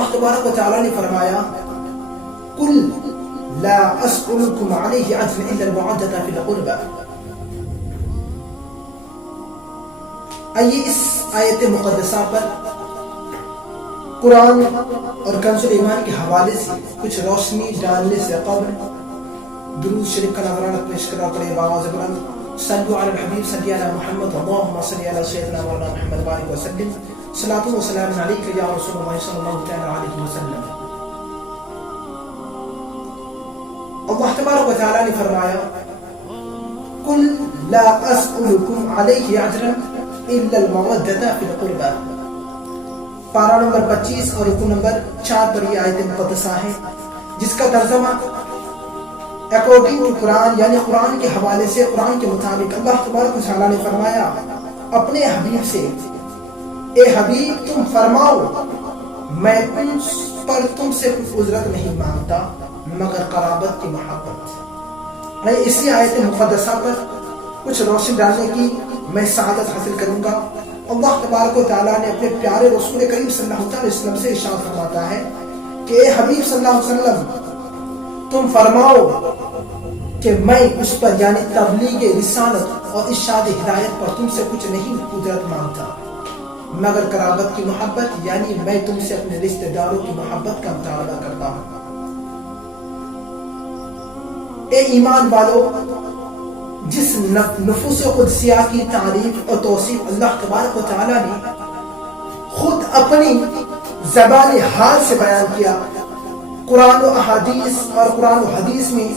اللہ تبارک و تعالیٰ نے فرمایا قل لا اسألكم علیہ اجرا الا المودۃ فی القربى. آئیے اس آیت مقدسہ پر قرآن اور کنز ایمان کے حوالے سے کچھ روشنی ڈالنے سے قبل درود شریف کا نذرانہ پیش کرنا پڑے. بآواز بلند صلو علی الحبیب صلی علی محمد اللہم صلی علی سیدنا مولانا محمد بارک وسلم. صلاۃ و سلام علیک یا رسول اللہ صلی اللہ تعالی علیہ وسلم. اللہ تبارک و تعالی نے فرمایا قل لا اسألكم علیہ اجرا الا المودۃ فی القربى. پارہ نمبر 25 اور رکوع نمبر 4 پر یہ آیت مقدسہ ہے جس کا ترجمہ اکارڈنگ ٹو قرآن یعنی قرآن کے حوالے سے قرآن کے مطابق اللہ تبارک و تعالیٰ نے فرمایا اپنے حبیب سے اے حبیب تم فرماؤ میں تم سے کچھ اجرت نہیں مانگتا مگر قرابت کی محبت. میں اسی آیت مقدسہ پر کچھ روشنی ڈالنے کی میں سعادت حاصل کروں گا. اللہ تبارک و تعالیٰ نے اپنے پیارے رسول کریم صلی اللہ علیہ وسلم سے ارشاد فرماتا ہے کہ اے حبیب صلی اللہ علیہ وسلم تم فرماؤ کہ میں اس پر یعنی تبلیغ رسالت اور ارشاد ہدایت پر تم سے کچھ نہیں اجرت مانگتا مگر قرابت کی محبت یعنی میں تم سے اپنے رشتہ داروں کی محبت کا مطالبہ کرتا ہوں. اے ایمان والو جس نفوس قدسیہ کی تعریف اور توصیف اللہ تبارک و تعالیٰ نے خود اپنی زبان حال سے بیان کیا قرآن و احادیث اور قرآن و حدیث میں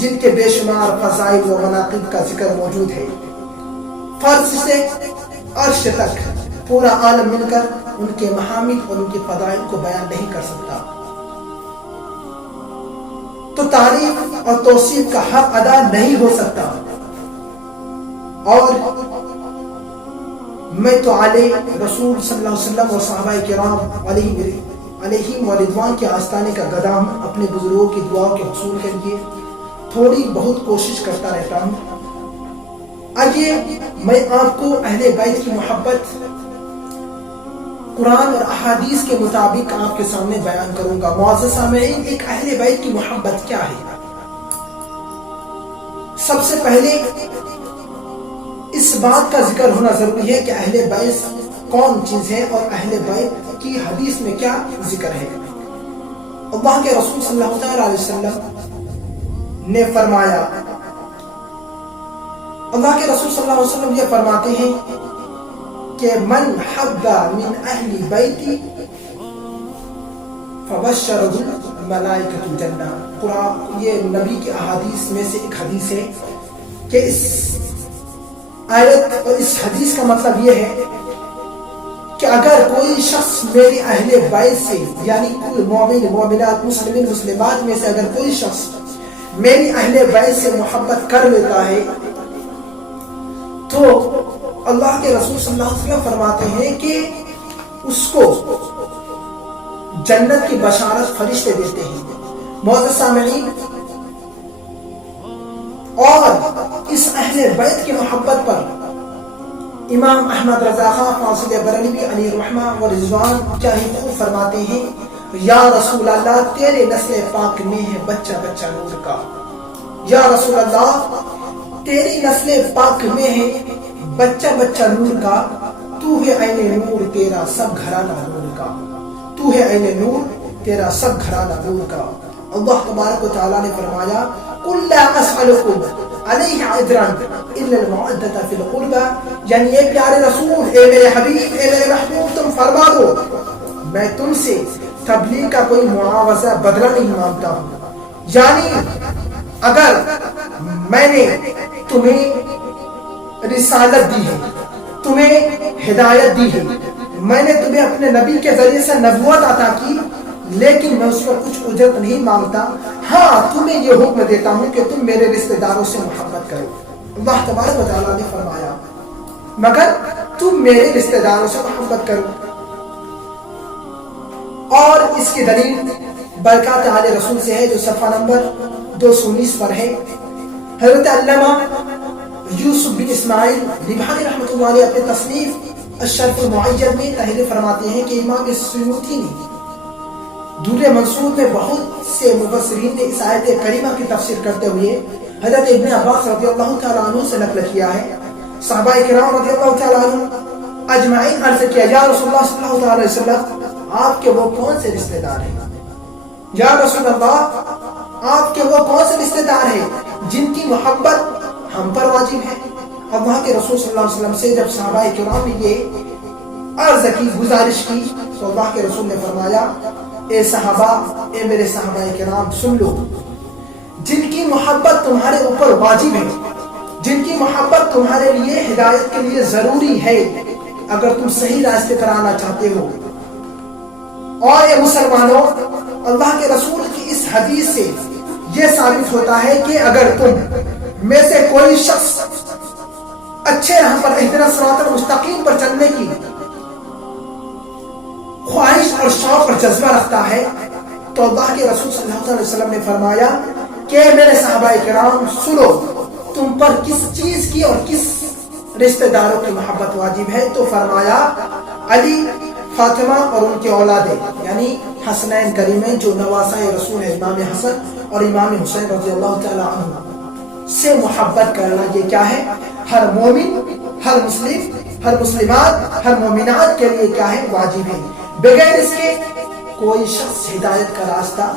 جن کے بے شمار فضائل و مناقب کا ذکر موجود ہے. فرض سے عرش تک پورا عالم مل کر ان کے محامد اور ان کے فضائل کو بیان نہیں کر سکتا. تو تعریف اور توصیف کا حق ادا نہیں ہو سکتا. اور میں تو علیہ رسول صلی اللہ علیہ وسلم اور صحابہ کرام علیہم رضوان کے آستانے کا گدا ہوں. اپنے بزرگوں کی دعاؤں کے حصول کے لیے تھوڑی بہت کوشش کرتا رہتا ہوں. آئیے میں آپ کو اہل بیت کی محبت قرآن اور احادیث کے مطابق آپ کے سامنے بیان کروں گا. معزز سامعین ایک اہل بیت کی محبت کیا ہے؟ سب سے پہلے اس بات کا ذکر ہونا ضروری ہے کہ اہل بیت کون چیز ہے اور اہل بیت کی حدیث میں کیا ذکر ہے. اللہ کے رسول صلی اللہ علیہ وسلم نے فرمایا اللہ کے رسول صلی اللہ علیہ وسلم یہ فرماتے ہیں کہ من حب من اہل بیتی فبشرہ الملائکۃ الجنہ. قرآن یہ نبی کی احادیث میں سے ایک حدیث ہے کہ اس آیت اور اس حدیث کا مطلب یہ ہے کہ اگر کوئی شخص میری اہل بیت سے یعنی کل مومن مومنات مسلمین مسلمات میں سے اگر کوئی شخص میری اہل بیت سے محبت کر لیتا ہے تو اللہ کے رسول صلی اللہ علیہ وسلم فرماتے ہیں کہ اس کو جنت کی بشارت فرشتے دیتے ہیں. معزز سامعین اور اس اہل بیت کی محبت پر امام احمد رضا خان فاضل بریلوی علیہ الرحمہ و رضوان کیا ہی خوب فرماتے ہیں یا رسول اللہ تیرے نسل پاک میں ہے بچہ بچہ نور کا. یا رسول اللہ تیری نسل پاک میں ہے بچہ بچہ نور کا. تو ہے عین نور تیرا سب گھرانہ نور کا. تو ہے عین نور تیرا سب گھرانہ نور کا. اللہ تبارک و تعالیٰ نے فرمایا قل لا اسألكم علیہ اجرا الا المودۃ فی القربى یعنی اے پیارے رسول اے میرے حبیب اے میرے محبوب تم فرما دو میں تم سے تبلیغ کا کوئی معاوضہ بدلہ نہیں مانگتا ہوں. یعنی اگر میں نے تمہیں رسالت دی ہے تمہیں ہدایت دی ہے میں نے تمہیں اپنے نبی کے ذریعے سے نبوت عطا کی لیکن میں اس پر کچھ اجرت نہیں مانگتا. ہاں تمہیں یہ حکم دیتا ہوں کہ تم میرے رشتہ داروں سے محبت کرو. اللہ تبارک و تعالیٰ نے فرمایا مگر تم میرے رشتہ داروں سے محبت کرو. اور اس کی دلیل برکات آل رسول سے ہے جو صفحہ نمبر 219 پر ہے. حضرت علامہ یوسف بن اسماعیل نبہانی رحمۃ اللہ علیہ اپنے تصنیف الشرف المعید میں تحریر فرماتے ہیں کہ امام سیوطی نے دور منصور میں بہت سے مفسرین نے اس آیت کریمہ کی تفسیر کرتے ہوئے حضرت ابن عباس رضی اللہ تعالیٰ عنہ سے نقل کیا ہے. صحابہ کرام رضی اللہ تعالیٰ عنہ اجمعین عرض کیا یا رسول اللہ صلی اللہ علیہ وسلم آپ کے وہ کون سے رشتہ دار ہیں؟ یا رسول اللہ آپ کے وہ کون سے رشتہ دار ہیں جن کی محبت ہم پر واجب ہے؟ اللہ کے رسول صلی اللہ علیہ وسلم سے جب صحابہ کرام نے یہ عرض کی گزارش کی تو اللہ کے رسول نے فرمایا اے صحابہ، اے میرے صحابہ کرام سن لو، جن کی محبت تمہارے اوپر واجب ہے، جن کی محبت تمہارے لیے ہدایت کے لیے ضروری ہے اگر تم صحیح راستے پر آنا چاہتے ہو. اور یہ مسلمانوں، اللہ کے رسول کی اس حدیث سے یہ ثابت ہوتا ہے کہ اگر تم میں سے کوئی شخص اچھے راہ پر اہدنا الصراط المستقیم پر چلنے کی خواہش اور شوق اور جذبہ رکھتا ہے تو اللہ کے رسول صلی اللہ علیہ وسلم نے فرمایا کہ میرے صحابہ کرام سنو، تم پر کس چیز کی اور کس رشتہ داروں کی محبت واجب ہے؟ تو فرمایا علی، فاطمہ اور ان کے اولادیں، یعنی حسنین کریمین جو نواسہ رسول ہیں، امام حسن اور امام حسین رضی اللہ تعالی عنہ سے محبت کرنا. یہ کیا ہے؟ ہر مومن، ہر مسلم، ہر مسلمات، ہر مومنات کے لیے کیا ہے؟ واجب ہے. بغیر اس کے کوئی شخص ہدایت کا راستہ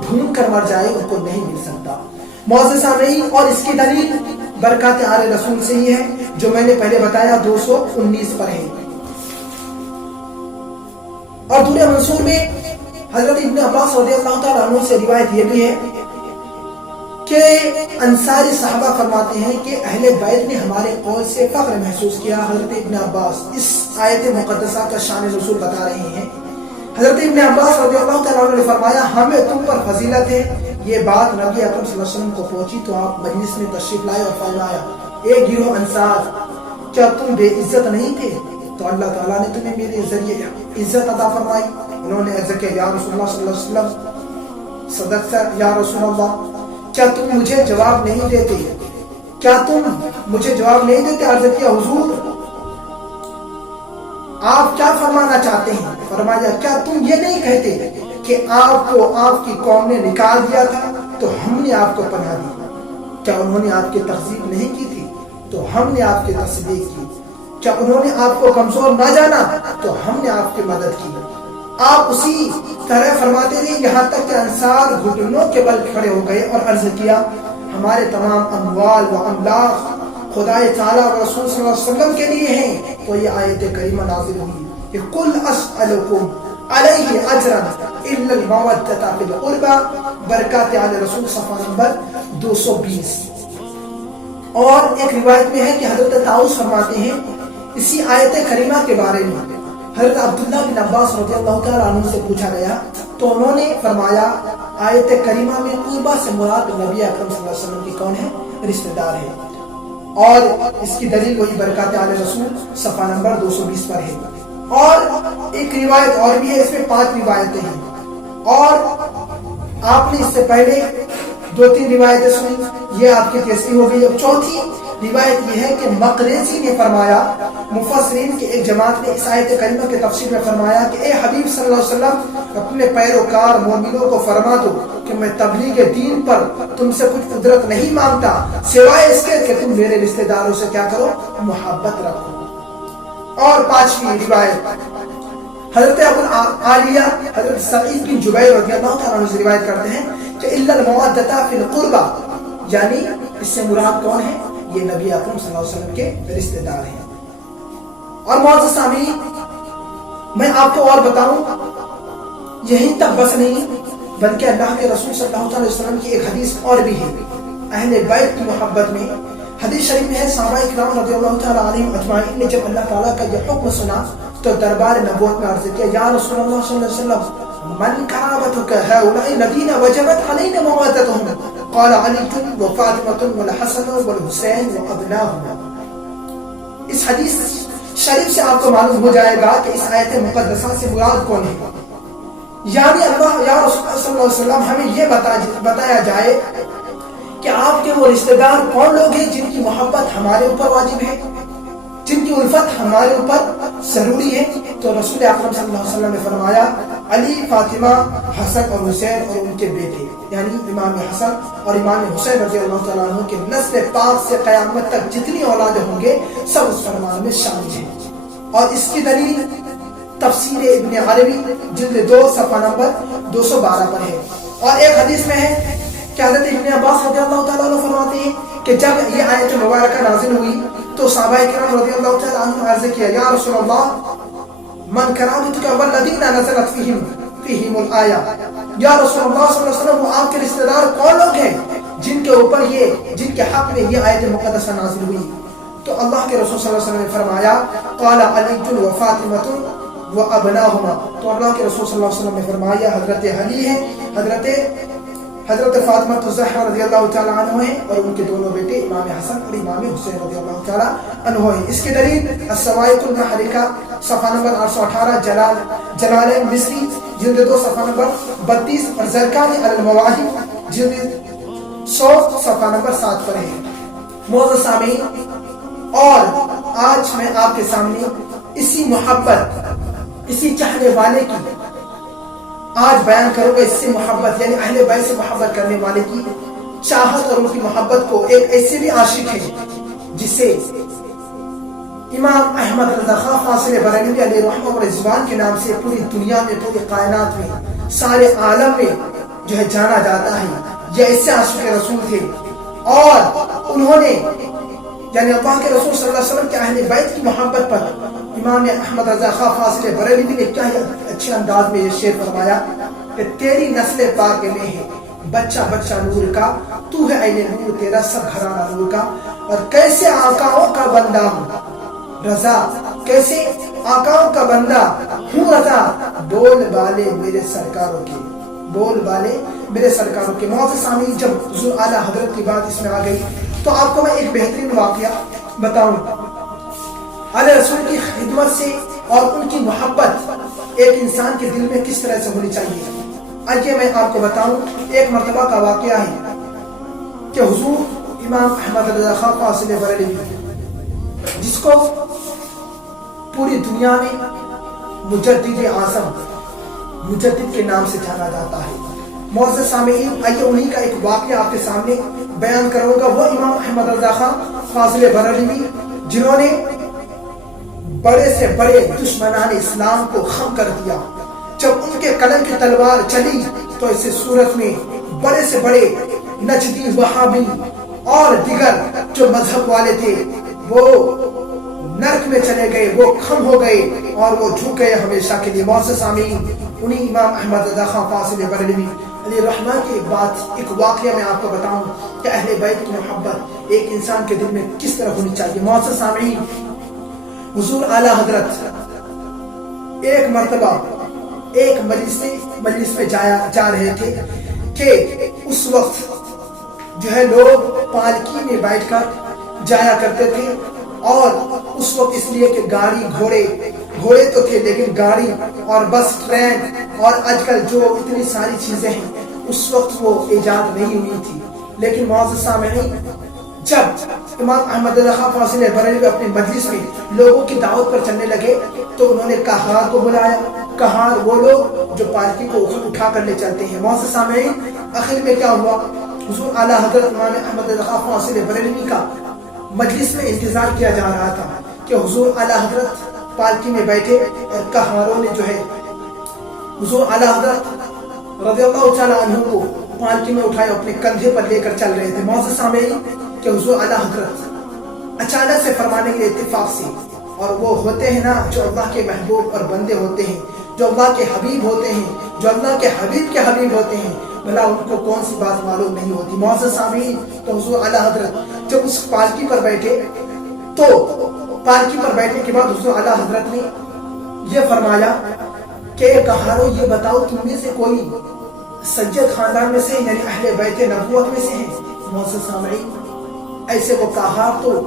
ڈھونڈ کر مر جائے ان کو نہیں مل سکتا. معزز سامعین، اور اس کی دلیل برکات آل رسول سے ہی ہے جو میں نے پہلے بتایا 219 پر ہے. اور دور منصور میں حضرت ابن عباس رضی اللہ تعالیٰ عنہ سے روایت یہ بھی ہے کہ انصاری صحابہ فرماتے ہیں کہ اہل بیت نے ہمارے قول سے فخر محسوس کیا. حضرت ابن عباس اس آیت مقدسہ کا شان رسول بتا رہے ہیں. حضرت ابن عباس رضی اللہ تعالیٰ عنہ نے فرمایا ہمیں تم پر فضیلت ہے. یہ بات نبی اکرم صلی اللہ علیہ وسلم کو پہنچی تو آپ مجلس میں تشریف لائے اور فرمایا اے گروہ انصار، کیا تم بے عزت نہیں تھے؟ تو اللہ تعالیٰ نے تمہیں میرے ذریعے عزت عطا فرمائی. انہوں نے عرض کیا یا رسول اللہ صلی اللہ علیہ وسلم صدقت یا رسول اللہ، کیا تم مجھے جواب نہیں دیتے؟ کیا تم مجھے جواب نہیں دیتے؟ عرض کیا حضور آپ کیا فرمانا چاہتے ہیں؟ فرمایا کیا تم یہ نہیں کہتے کہ آپ کو آپ کی قوم نے نکال دیا تھا تو ہم نے آپ کو پناہ دی؟ کیا انہوں نے آپ کی تہذیب نہیں کی تھی تو ہم نے آپ کی تصدیق کی؟ کیا انہوں نے آپ کو کمزور نہ جانا تو ہم نے آپ کی مدد کی؟ آپ اسی طرح فرماتے رہے یہاں تک کہ انصار گھٹنوں کے بل کھڑے ہو گئے اور عرض کیا ہمارے تمام اموال و املاک خدا تعالیٰ و رسول صلی اللہ علیہ وسلم کے لیے ہیں. تو یہ آیت کریمہ نازل ہوئی کہ قل اسألکم علیہ اجرا الا المودۃ فی القربى، برکات آل رسول صفحہ نمبر 220. اور ایک روایت میں ہے کہ حضرت طاؤس فرماتے ہیں اسی آیت کریمہ کے بارے میں حضرت عبداللہ بن عباس رضی اللہ تعالیٰ عنہ سے پوچھا گیا تو انہوں نے فرمایا آیت کریمہ میں قربہ سے مراد نبی اکرم صلی اللہ علیہ وسلم کی کون ہے؟ رشتہ دار ہے. اور اس کی دلیل وہی برکات آل رسول صفحہ نمبر 220 پر ہے. اور ایک روایت اور بھی ہے، اس میں 5 روایتیں ہیں اور آپ نے اس سے پہلے 2-3 روایتیں سنی، یہ آپ کی تیسری ہو گئی. اب چوتھی روایت یہ ہے کہ مقریزی نے فرمایا، مفسرین کی ایک جماعت نے اس آیت کریمہ کے تفسیر میں فرمایا کہ اے حبیب صلی اللہ علیہ وسلم اپنے پیروکار مومنوں کو فرما دو کہ میں تبلیغ دین پر تم سے کچھ قدرت نہیں مانگتا سوائے اس کے کہ تم میرے رشتہ داروں سے کیا کرو؟ محبت رکھو. اور 5ویں روایت حضرت ابو عالیہ حضرت سعید بن جبیر رضی اللہ تعالیٰ عنہ سے روایت کرتے ہیں کہ الا المودۃ فی القربى، یعنی اس سے مراد کون ہے؟ یہ نبی اکرم صلی اللہ علیہ وسلم کے رشتہ دار ہیں. اور معزز سامعین، میں آپ کو اور بتاؤں، یہیں تک بس نہیں بلکہ اللہ کے رسول صلی اللہ علیہ وسلم کی ایک حدیث اور بھی ہے اہل بیت کی محبت میں. حدیث شریف میں ہے صحابہ اکرام رضی اللہ تعالیٰ علیہم اجمعین نے جب اللہ تعالیٰ کا یہ حکم سنا تو دربار نبوت میں عرض کیا یا رسول اللہ صلی اللہ علیہ وسلم من قرابتک هؤلاء الذین وجبت علینا مودتهم قال علی وفاطمة والحسن والحسین وابناہما. اس حدیث شریف سے آپ کو معلوم ہو جائے گا کہ اس آیت مقدسہ سے مراد کون ہے. یعنی اللہ یا رسول اللہ صلی اللہ علیہ وسلم ہمیں یہ بتایا جائے کہ آپ کے وہ رشتہ دار کون لوگ ہیں جن کی محبت ہمارے اوپر واجب ہے، جن کی الفت ہمارے اوپر ضروری ہے. تو رسول اکرم صلی اللہ علیہ وسلم نے فرمایا علی، فاطمہ، حسن اور حسین اور ان کے بیٹے یعنی امام حسن اور امام حسین رضی اللہ تعالیٰ عنہ کے نسل پاک سے قیامت تک جتنی اولاد ہوں گے سب اس فرمان میں شامل ہیں۔ اور اس کی دلیل تفسیر ابن عربی جلد 2 صفحہ نمبر 212 پر ہے۔ اور ایک حدیث میں ہے کہ حضرت ابن عباس رضی اللہ تعالیٰ عنہ فرماتے ہیں کہ جب یہ آیت مبارکہ نازل ہوئی تو صحابہ کرام رضی اللہ تعالیٰ عنہ عرض کیا، یا رسول اللہ من کرامتک والذین نزلت فیہم الآیہ، یا رسول اللہ صلی اللہ علیہ وسلم وہ آپ کے رشتہ دار کون لوگ ہیں جن کے اوپر جن کے حق میں یہ آیت مقدسہ نازل ہوئی؟ تو اللہ کے رسول صلی اللہ علیہ وسلم نے فرمایا قال علی و فاطمہ و ابناہما، تو اللہ کے رسول صلی اللہ علیہ وسلم نے فرمایا حضرت علی ہے، حضرت فاطمہ الزہرا رضی اللہ تعالیٰ عنہ ہیں اور ان کے دونوں بیٹے امام حسن اور امام حسین رضی اللہ تعالیٰ عنہ ہیں۔ اس کی دلیل السوائق المحرکہ صفحہ نمبر 818، جلالین مصری جلد 2 صفحہ نمبر 32 اور زرکانی علی المواہب جلد 100 صفحہ نمبر 7 پر ہے۔ معزز سامعین، اور آج میں آپ کے سامنے اسی محبت، اسی چاہنے والے کی آج بیان کروں گا، اس سے محبت یعنی اہل بیت سے محبت کرنے والے کی چاہت اور ان کی محبت کو ایک ایسے بھی عاشق ہے جسے امام احمد رضا خان فاضل بریلوی علیہ رحمہ و رضوان کے نام سے پوری دنیا میں، پوری کائنات میں، سارے عالم میں جو ہے جانا جاتا ہے۔ یہ ایسے عاشق رسول تھے اور انہوں نے یعنی اللہ کے رسول صلی اللہ علیہ وسلم کے اہل بیت کی محبت پر امام احمد رضا خان فاضل بریلوی نے کیا اچھے انداز میں یہ شعر فرمایا کہ تیری نسل پاک میں ہے بچہ بچہ نور کا، تو ہے عین نور تیرا سب گھرانہ نور کا، اور کیسے آقاؤں کا بندہ ہوں رضا، کیسے آقاؤں کا بندہ ہوں رضا، بول بالے میرے سرکاروں کے، بول بالے میرے سرکاروں کے۔ معزز سامعین، جب حضور اعلیٰ حضرت کی بات اس میں آ گئی تو آپ کو میں ایک بہترین واقعہ بتاؤں اعلیٰ رسول کی خدمت سے اور ان کی محبت ایک انسان کے دل میں کس طرح سے ہونی چاہیے۔ آئیے میں آپ کو بتاؤں، ایک مرتبہ کا واقعہ ہے کہ حضور امام احمد رضا خان فاضل بریلوی جس کو پوری دنیا میں مجدد اعظم، مجدد کے نام سے جانا جاتا ہے۔ معزز سامعین، آئیے انہی کا ایک واقعہ آپ کے سامنے بیان کروں گا۔ وہ امام احمد رضا خان فاضل بریلوی جنہوں نے بڑے سے بڑے دشمنان اسلام کو خم کر دیا۔ جب ان کے قلم کی تلوار چلی تو اس صورت میں بڑے سے بڑے نجدی، وہابی اور دیگر جو مذہب والے تھے وہ نرک میں چلے گئے، وہ خم ہو گئے اور وہ جھک گئے ہمیشہ کے لیے۔ معزز سامعین، انہی امام احمد رضا خان فاضل بریلوی علیہ الرحمہ کی ایک واقعہ میں آپ کو بتاؤں کہ اہل بیت کی محبت ایک انسان کے دل میں کس طرح ہونی چاہیے۔ معزز سامعین، حضور اعلیٰ حضرت ایک مرتبہ ایک مجلس میں جا رہے تھے کہ اس وقت جو ہے لوگ پالکی میں بیٹھ کر جایا کرتے تھے، اور اس وقت اس لیے کہ گاڑی گھوڑے تو تھے لیکن گاڑی اور بس، ٹرین اور آج کل جو اتنی ساری چیزیں ہیں اس وقت وہ ایجاد نہیں ہوئی تھی۔ لیکن معزز سامعین، جب امام احمد رضا خان فاضل بریلوی اپنے مجلس میں لوگوں کی دعوت پر چلنے لگے تو انہوں نے کہار کو بلایا۔ کہار وہ لوگ جو پالکی کو اٹھا کر لے چلتے ہیں۔ معزز سامعین، آخر میں کیا ہوا، حضور اعلیٰ حضرت امام احمد رضا خان فاضل بریلوی کا مجلس میں انتظار کیا جا رہا تھا کہ حضور اعلیٰ حضرت پالکی میں بیٹھے اور کہاروں نے جو ہے حضور اعلیٰ حضرت رضی اللہ تعالیٰ عنہ کو پالکی میں اٹھائے اپنے کندھے پر لے کر چل رہے تھے۔ معزز سامعین، کہ حضور اعلیٰ حضرت اچانک سے فرمانے کے اتفاق سے، اور وہ ہوتے ہیں نا جو اللہ کے محبوب اور بندے ہوتے ہیں، جو اللہ کے حبیب ہوتے ہیں، جو اللہ کے حبیب کے حبیب ہوتے ہیں، بھلا ان کو کون سی بات معلوم نہیں ہوتی۔ معزز سامعین، تو حضور اعلیٰ حضرت جب اس پالکی پر بیٹھے تو پالکی پر بیٹھنے کے بعد حضور اعلیٰ حضرت نے یہ فرمایا کہ کہارو یہ بتاؤ تم میں سے کوئی سید خاندان میں سے یعنی اہل بیت نبوت میں سے ہے؟ معزز سامعین، ایسے وہ کہار تو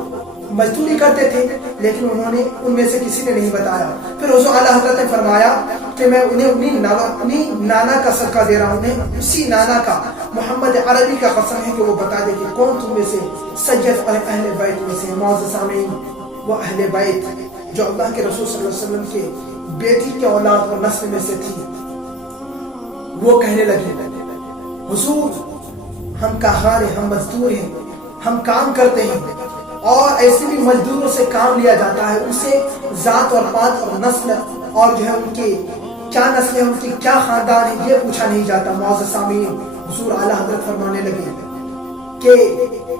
مزدوری کرتے تھے لیکن انہوں نے ان میں سے کسی نے نہیں بتایا۔ پھر حضور اعلیٰ حضرت نے فرمایا کہ میں انہیں نانا کا صدقہ دے رہا ہوں، انہیں اسی نانا کا محمد عربی کا قسم ہے کہ وہ بتا دے کہ کون تم میں سے سید اور اہل بیت میں سے۔ معزز سامعین، وہ اہل بیت جو اللہ کے رسول صلی اللہ علیہ وسلم کے بیٹی کے اولاد اور نسل میں سے تھی، وہ کہنے لگے حضور ہم کاہار ہیں، ہم مزدور ہیں، ہم کام کرتے ہیں اور ایسے بھی مزدوروں سے کام لیا جاتا ہے، ان سے ذات اور پات اور نسل اور جو ہے ان کے کیا نسل ہے، ان کی کیا خاندان ہے، یہ پوچھا نہیں جاتا۔ معزز سامعین، حضور اعلیٰ حضرت فرمانے لگے کہ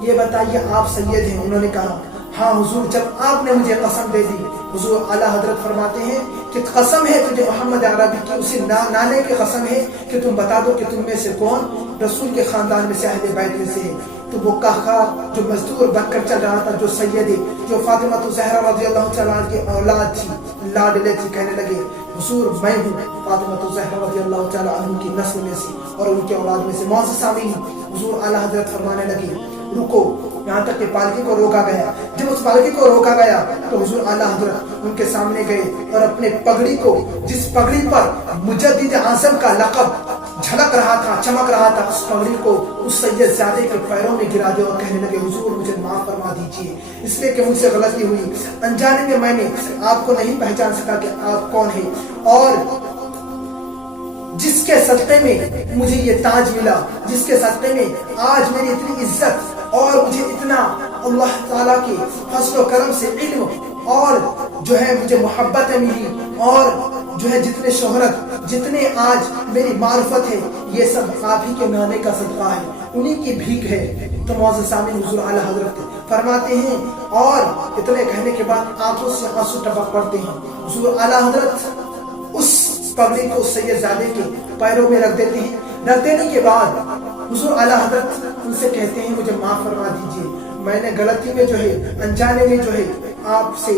یہ بتائیے آپ سید ہیں؟ انہوں نے کہا ہاں حضور۔ جب آپ نے مجھے قسم دے دی، حضور اعلیٰ حضرت فرماتے ہیں کہ قسم ہے تجھے محمد عربی کی، اسی نانے کی قسم ہے کہ تم بتا دو کہ تم میں سے کون رسول کے خاندان میں سے اہل بیت میں سے ہے۔ تو وہ کاخار جو مزدور بن کر چل رہا تھا، جو سید جو فاطمہ زہرا رضی اللہ تعالیٰ عنہ کی اولاد تھی، لاڈلے تھی، کہنے لگے حضور میں ہوں فاطمہ زہرا رضی اللہ تعالیٰ عنہ کی نسل میں سے اور ان کے اولاد میں سے۔ معزز سامعین، حضور اعلیٰ حضرت فرمانے لگے رکو، یہاں تک کہ پالکی کو روکا گیا۔ جب اس پالکی کو روکا گیا تو حضور اعلیٰ حضرت ان کے سامنے گئے اور اپنے پگڑی کو، جس پگڑی پر مجدد اعظم کا لقب جھلک رہا تھا، چمک رہا تھا، اس پگڑی کو اس سید زادے کے پیروں میں گرا دیا اور کہنے لگے حضور مجھے معاف فرما دیجیے، اس لیے کہ مجھ سے غلطی ہوئی، انجانے میں نے آپ کو نہیں پہچان سکا کہ آپ کون ہیں، اور جس کے صدقے میں مجھے یہ تاج ملا، جس کے صدقے میں آج میری اتنی عزت اور مجھے اتنا اللہ تعالیٰ کے فضل و کرم سے علم اور جو ہے مجھے محبت ملی، اور جو ہے جتنے شہرت، جتنے آج میری معرفت ہے، یہ سب آپ ہی کے نانے کا صدقہ ہے، انہی کی بھیک ہے۔ تو معزز سامعین، حضور اعلیٰ حضرت فرماتے ہیں اور اتنے کہنے کے بعد آنکھوں سے آنسو ٹپک پڑتے ہیں۔ حضور اعلیٰ حضرت اس پگڑی کو سید زادے کے پیروں میں رکھ دیتے ہیں۔ رکھ دینے کے بعد حضور اعلیٰ حضرت ان سے کہتے ہیں مجھے معاف فرما دیجیے، میں نے غلطی میں جو ہے، انجانے میں جو ہے آپ سے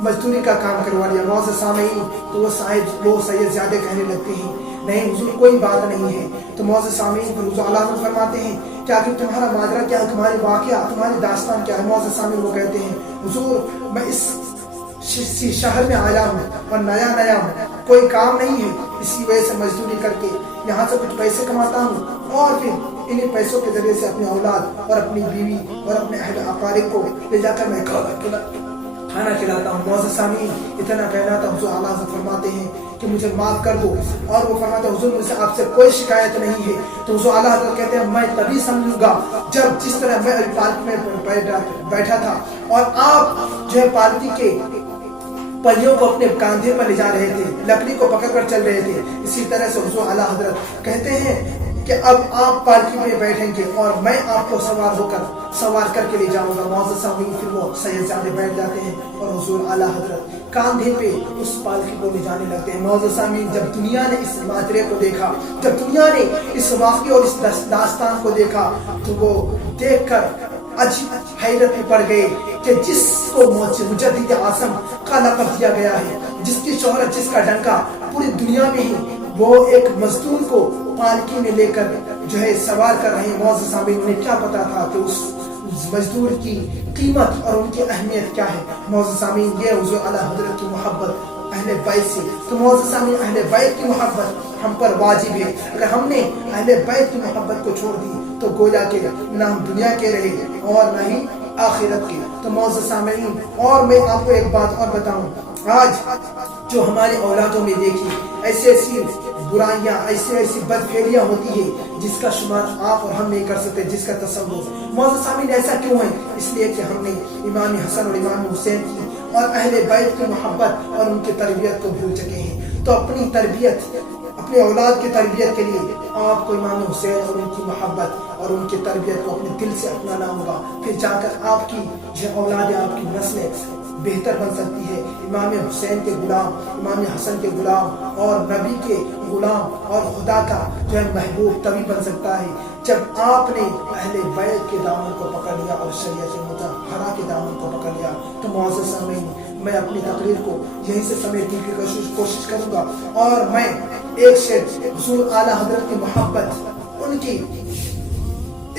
مزدوری کا کام کروا لیا۔ معزز سامعین، تو وہ سید زادے کہنے لگتے ہیں نہیں حضور کوئی بات نہیں ہے۔ تو معزز سامعین، حضور اعلیٰ حضرت فرماتے ہیں کیا کہ تمہارا ماجرا کیا ہے، تمہاری واقعہ، تمہاری داستان کیا ہے؟ معزز سامعین، وہ کہتے ہیں حضور میں اس شہر میں آیا ہوں اور نیا ہوں، کوئی کام نہیں ہے، اسی وجہ سے مزدوری کر کے یہاں سے کچھ پیسے کماتا ہوں اور پھر انہیں پیسوں کے ذریعے سے اپنی اولاد اور اپنی بیوی اور اپنے اہل اقارب کو لے جا کر میں کھانا کھلاتا ہوں۔ معزز سامعین، اتنا کہنا تھا، حضور اعلیٰ حضرت فرماتے ہیں کہ مجھے معاف کر دو، اور وہ فرماتا حضور مجھ سے آپ سے کوئی شکایت نہیں ہے۔ تو حضور اعلیٰ حضرت کہتے ہیں میں تبھی سمجھوں گا جب جس طرح میں پالکی میں بیٹھا تھا اور آپ جو ہے پالکی کے پہیوں کو اپنے کاندھے پر لے جا رہے تھے، لکڑی کو پکڑ کر چل رہے تھے، اسی طرح سے حضور اعلیٰ حضرت کہتے ہیں کہ اب آپ پالکی میں بیٹھیں گے اور میں آپ کو سوار کر کے لے جاؤں گا۔ معزز سامعین، پھر وہ سید زادے بیٹھ جاتے ہیں اور حضور اعلیٰ حضرت کاندھے پہ اس پالکی کو لے جانے لگتے ہیں۔ معزز سامعین، جب دنیا نے اس ماجرے کو دیکھا، جب دنیا نے اس واقعے اور اس داستان کو دیکھا، تو وہ دیکھ کر عجیب حیرت میں پڑ گئے کہ جس کو مجدد اعظم کا لقب دیا گیا ہے، جس کی شہرت، جس کا ڈنکا پوری دنیا میں ہی، وہ ایک مزدور کو پالکی میں لے کر جو ہے سوار کر رہے ہیں۔ معزز سامعین، انہیں کیا پتا تھا کہ اس مزدور کی قیمت اور ان کی اہمیت کیا ہے؟ معزز سامعین، یہ حضور اعلیٰ حضرت کی محبت اہل بیت سے۔ تو معزز سامعین، اہل بیت کی محبت ہم پر واجب ہے۔ اگر ہم نے اہل بیت کی محبت کو چھوڑ دی تو گویا کہ نہ ہم دنیا کے رہے اور نہ ہی آخرت کے۔ تو معزز سامعین، اور میں آپ کو ایک بات اور بتاؤں، آج جو ہماری اولادوں میں دیکھی ایسی برائیاں، ایسی بدفعلیاں ہوتی ہے جس کا شمار آپ اور ہم نہیں کر سکتے، جس کا تصور۔ معزز سامعین، ایسا کیوں ہے؟ اس لیے کہ ہم نے امام حسن اور امام حسین کی اور اہل بیت کی محبت اور ان کی تربیت کو بھول چکے ہیں۔ تو اپنی تربیت، اپنے اولاد کی تربیت کے لیے آپ کو امام حسین اور ان کی محبت اور ان کی تربیت کو اپنے دل سے اپنانا ہوگا، پھر جا کر آپ کی جو اولاد، آپ کی نسلیں بہتر بن سکتی ہے۔ امام حسین کے غلام، امام حسن کے غلام اور نبی کے غلام اور خدا کا جو ہے محبوب تبھی بن سکتا ہے جب آپ نے اہل بیت کے دامن کو پکڑ لیا اور شریعت مطہرہ کے دامن کو پکڑ لیا۔ تو معزز سامعین، میں اپنی تقریر کو یہیں سے سمیٹنے کی کوشش کروں گا، اور میں ایک شعر حضور اعلیٰ حضرت کی محبت، ان کی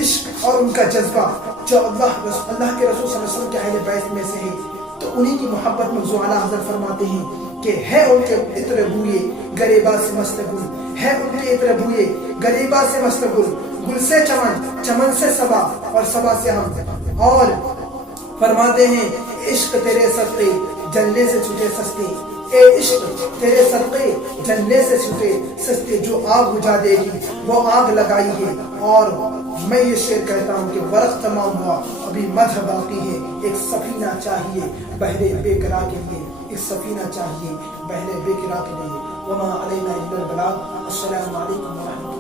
عشق اور ان کا جذبہ جو اللہ کے رسول صلی اللہ علیہ وسلم کے اہل بیت میں سے ہے، تو انہی کی محبت میں حضور اعلیٰ حضرت فرماتے ہیں کہ ہے ان کے عطر بوئے گریباں سے مست گل، ہے ان کے عطر بوئے گریباں سے مست گل، گل سے چمن، چمن سے صبا اور صبا سے ہم، اور فرماتے ہیں عشق تیرے صدقے جلنے سے چھوٹے سستے، اے عشق تیرے صدقے جلنے سے چھوٹے سستے۔ کہ جو آگ بجھا دے گی وہ آگ لگائی ہے، اور میں یہ شعر کہتا ہوں کہ ورق تمام ہوا ابھی مدح باقی ہے، ایک سفینہ چاہیے بحر بے کرا کے لیے، ایک سفینہ چاہیے بحر بے کرا کے لیے۔ وما علینا الا البلاغ۔ السلام علیکم ورحمۃ اللہ۔